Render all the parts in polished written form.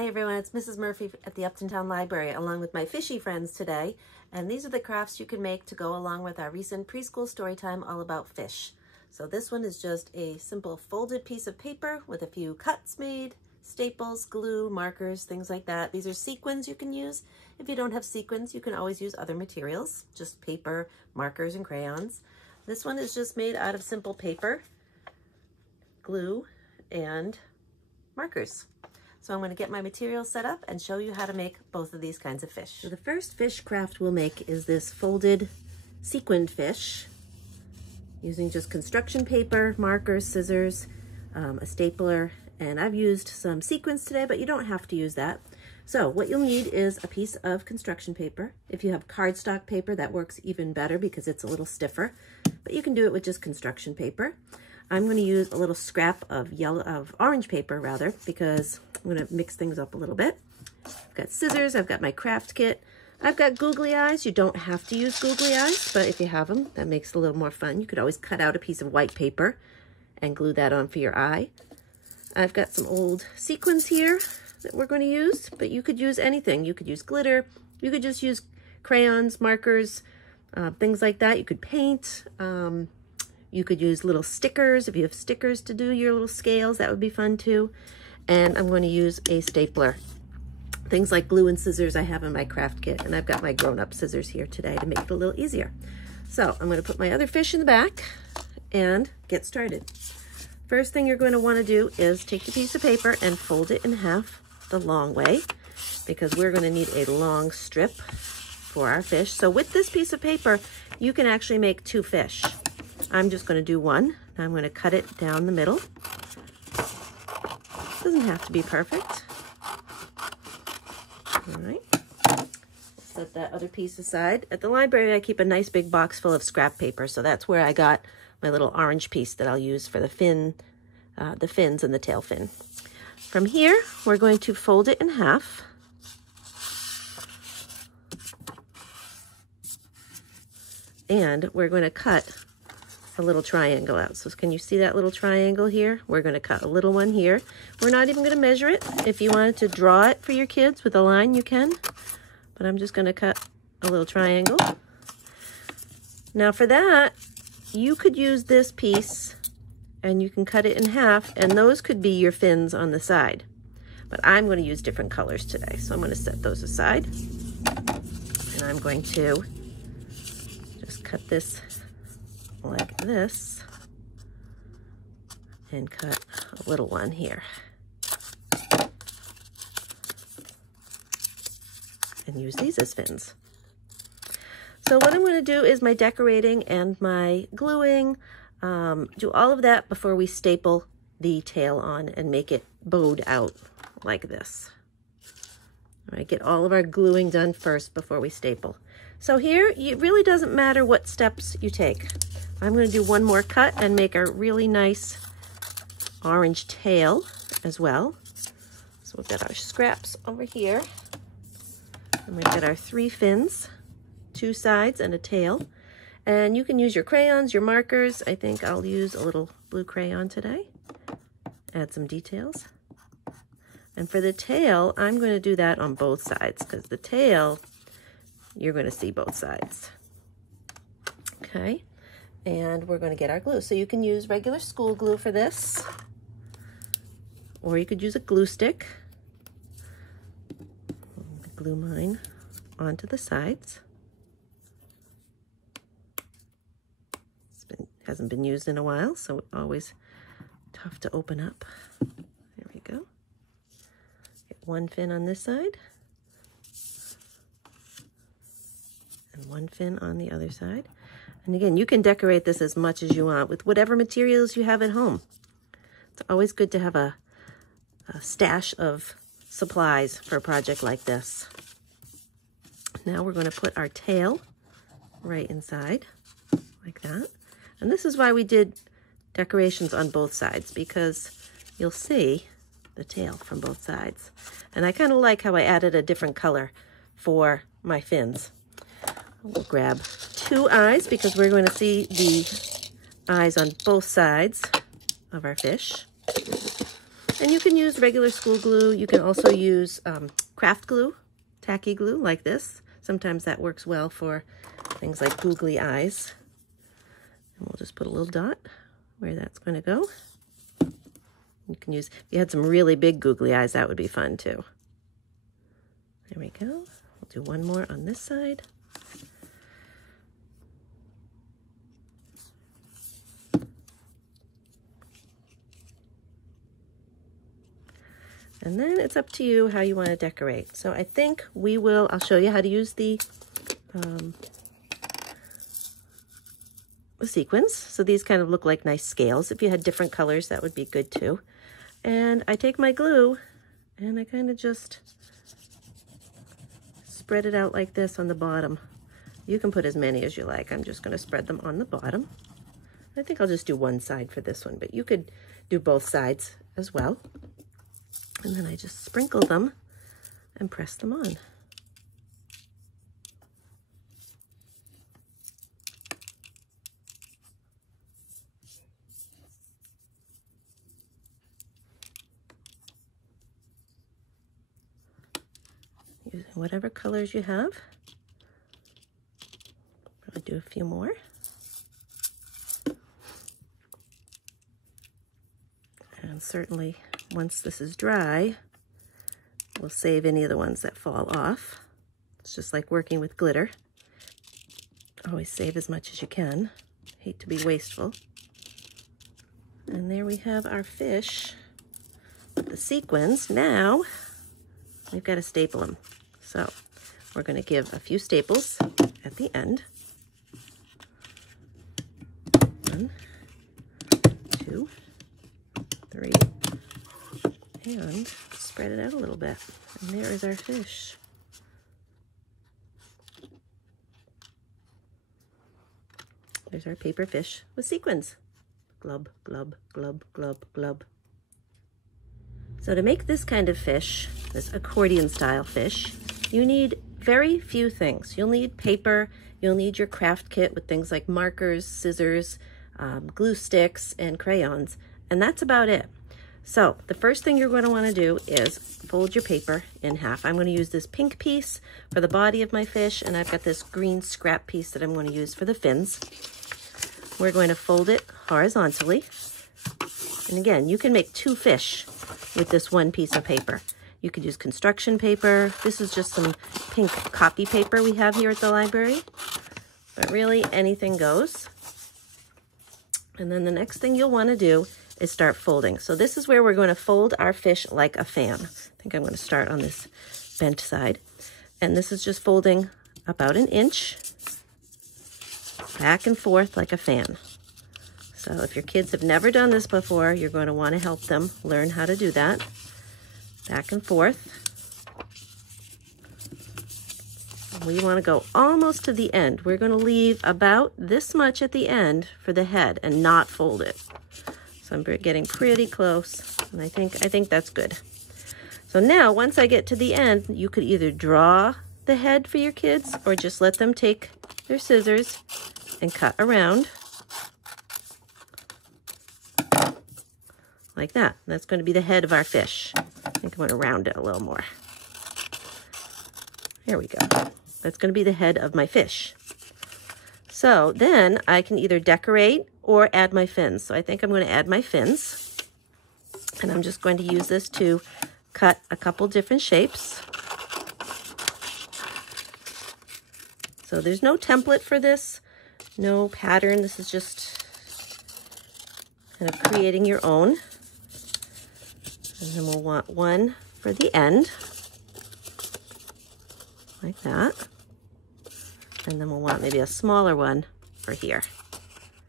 Hi everyone, it's Mrs. Murphy at the Upton Town Library along with my fishy friends today, and these are the crafts you can make to go along with our recent preschool story time all about fish. So this one is just a simple folded piece of paper with a few cuts made, staples, glue, markers, things like that. These are sequins you can use. If you don't have sequins, you can always use other materials, just paper, markers, and crayons. This one is just made out of simple paper, glue, and markers. So I'm going to get my materials set up and show you how to make both of these kinds of fish. So the first fish craft we'll make is this folded sequined fish using just construction paper, markers, scissors, a stapler, and I've used some sequins today, but you don't have to use that. So what you'll need is a piece of construction paper. If you have cardstock paper, that works even better because it's a little stiffer, but you can do it with just construction paper. I'm going to use a little scrap of orange paper rather, because I'm going to mix things up a little bit. I've got scissors, I've got my craft kit, I've got googly eyes. You don't have to use googly eyes, but if you have them, that makes it a little more fun. You could always cut out a piece of white paper and glue that on for your eye. I've got some old sequins here that we're going to use, but you could use anything. You could use glitter, you could just use crayons, markers, things like that. You could paint. You could use little stickers. If you have stickers to do your little scales, that would be fun too. And I'm going to use a stapler. Things like glue and scissors I have in my craft kit, and I've got my grown-up scissors here today to make it a little easier. So I'm going to put my other fish in the back and get started. First thing you're going to want to do is take the piece of paper and fold it in half the long way, because we're going to need a long strip for our fish. So with this piece of paper, you can actually make two fish. I'm just going to do one. I'm going to cut it down the middle. Doesn't have to be perfect. All right. Set that other piece aside. At the library, I keep a nice big box full of scrap paper, so that's where I got my little orange piece that I'll use for the fins and the tail fin. From here, we're going to fold it in half. And we're going to cut a little triangle out. So can you see that little triangle here? We're going to cut a little one here. We're not even going to measure it. If you wanted to draw it for your kids with a line, you can. But I'm just going to cut a little triangle. Now for that, you could use this piece and you can cut it in half, and those could be your fins on the side. But I'm going to use different colors today, so I'm going to set those aside. And I'm going to just cut this like this and cut a little one here and use these as fins. So what I'm going to do is my decorating and my gluing, do all of that before we staple the tail on and make it bowed out like this. All right, get all of our gluing done first before we staple. So here, it really doesn't matter what steps you take. I'm going to do one more cut and make a really nice orange tail as well. So we've got our scraps over here. And we've got our three fins, two sides and a tail. And you can use your crayons, your markers. I think I'll use a little blue crayon today. Add some details. And for the tail, I'm going to do that on both sides, because the tail, you're going to see both sides. Okay. And we're going to get our glue. So you can use regular school glue for this, or you could use a glue stick. Glue mine onto the sides. Hasn't been used in a while, so always tough to open up. There we go. Get one fin on this side and one fin on the other side. And again, you can decorate this as much as you want with whatever materials you have at home. It's always good to have a stash of supplies for a project like this. Now we're going to put our tail right inside, like that. And this is why we did decorations on both sides, because you'll see the tail from both sides. And I kind of like how I added a different color for my fins. We'll grab two eyes, because we're going to see the eyes on both sides of our fish. And you can use regular school glue. You can also use craft glue, tacky glue like this. Sometimes that works well for things like googly eyes. And we'll just put a little dot where that's going to go. You can use, if you had some really big googly eyes, that would be fun too. There we go. We'll do one more on this side. And then it's up to you how you want to decorate. So I think I'll show you how to use the sequins. So these kind of look like nice scales. If you had different colors, that would be good too. And I take my glue and I kind of just spread it out like this on the bottom. You can put as many as you like. I'm just going to spread them on the bottom. I think I'll just do one side for this one, but you could do both sides as well. And then I just sprinkle them and press them on. Using whatever colors you have. Probably do a few more. And certainly once this is dry, we'll save any of the ones that fall off. It's just like working with glitter. Always save as much as you can. Hate to be wasteful. And there we have our fish with the sequins. Now we've got to staple them. So we're going to give a few staples at the end. 1, 2, 3, and spread it out a little bit. And there is our fish. There's our paper fish with sequins. Glub, glub, glub, glub, glub. So to make this kind of fish, this accordion style fish, you need very few things. You'll need paper, you'll need your craft kit with things like markers, scissors, glue sticks, and crayons, and that's about it. So the first thing you're going to want to do is fold your paper in half. I'm going to use this pink piece for the body of my fish, and I've got this green scrap piece that I'm going to use for the fins. We're going to fold it horizontally. And again, you can make 2 fish with this one piece of paper. You could use construction paper. This is just some pink copy paper we have here at the library. But really, anything goes. And then the next thing you'll want to do is start folding. So this is where we're going to fold our fish like a fan. I think I'm going to start on this bent side. And this is just folding about 1 inch back and forth like a fan. So if your kids have never done this before, you're going to want to help them learn how to do that. Back and forth. We want to go almost to the end. We're going to leave about this much at the end for the head and not fold it. So I'm getting pretty close, and I think that's good. So now, once I get to the end, you could either draw the head for your kids or just let them take their scissors and cut around like that. That's going to be the head of our fish. I think I'm going to round it a little more. There we go. That's going to be the head of my fish. So then I can either decorate or add my fins. So I think I'm going to add my fins. And I'm just going to use this to cut a couple different shapes. So there's no template for this, no pattern. This is just kind of creating your own. And then we'll want one for the end, like that. And then we'll want maybe a smaller one for here.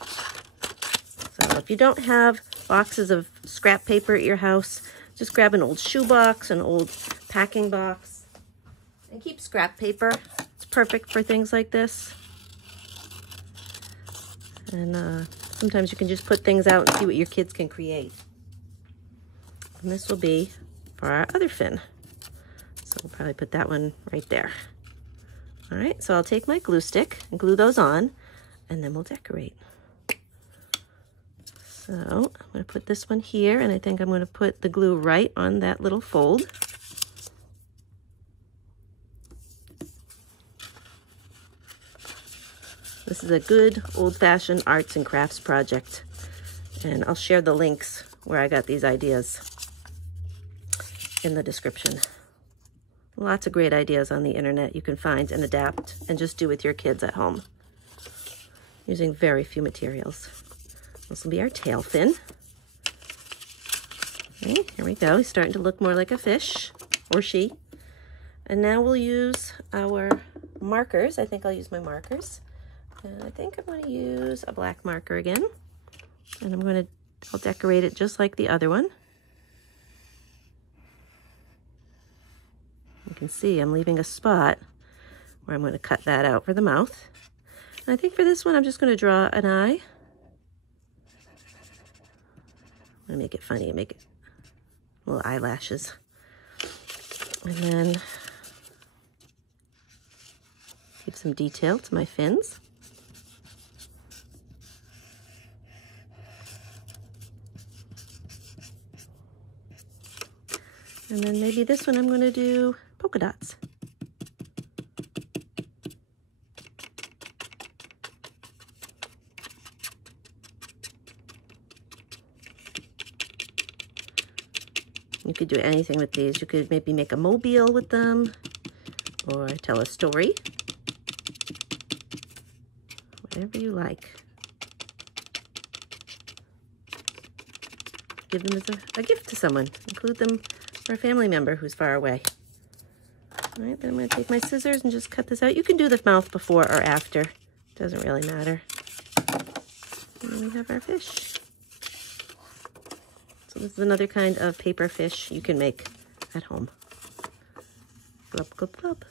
So if you don't have boxes of scrap paper at your house, just grab an old shoe box, an old packing box, and keep scrap paper. It's perfect for things like this. And sometimes you can just put things out and see what your kids can create. And this will be for our other fin. So we'll probably put that one right there. All right, so I'll take my glue stick and glue those on, and then we'll decorate. So So I'm going to put this one here, and I think I'm going to put the glue right on that little fold. This is a good old-fashioned arts and crafts project, and I'll share the links where I got these ideas in the description. Lots of great ideas on the internet you can find and adapt and just do with your kids at home using very few materials. This will be our tail fin. Okay, here we go. He's starting to look more like a fish, or she. And now we'll use our markers. I think I'll use my markers. And I think I'm going to use a black marker again. And I'll decorate it just like the other one. You can see I'm leaving a spot where I'm going to cut that out for the mouth. And I think for this one, I'm just going to draw an eye. I'm going to make it funny and make it little eyelashes. And then give some detail to my fins. And then maybe this one I'm going to do polka dots. You could do anything with these. You could maybe make a mobile with them or tell a story. Whatever you like. Give them as a gift to someone. Include them for a family member who's far away. All right, then I'm going to take my scissors and just cut this out. You can do the mouth before or after. Doesn't really matter. And then we have our fish. So this is another kind of paper fish you can make at home. Glub, glub, glub.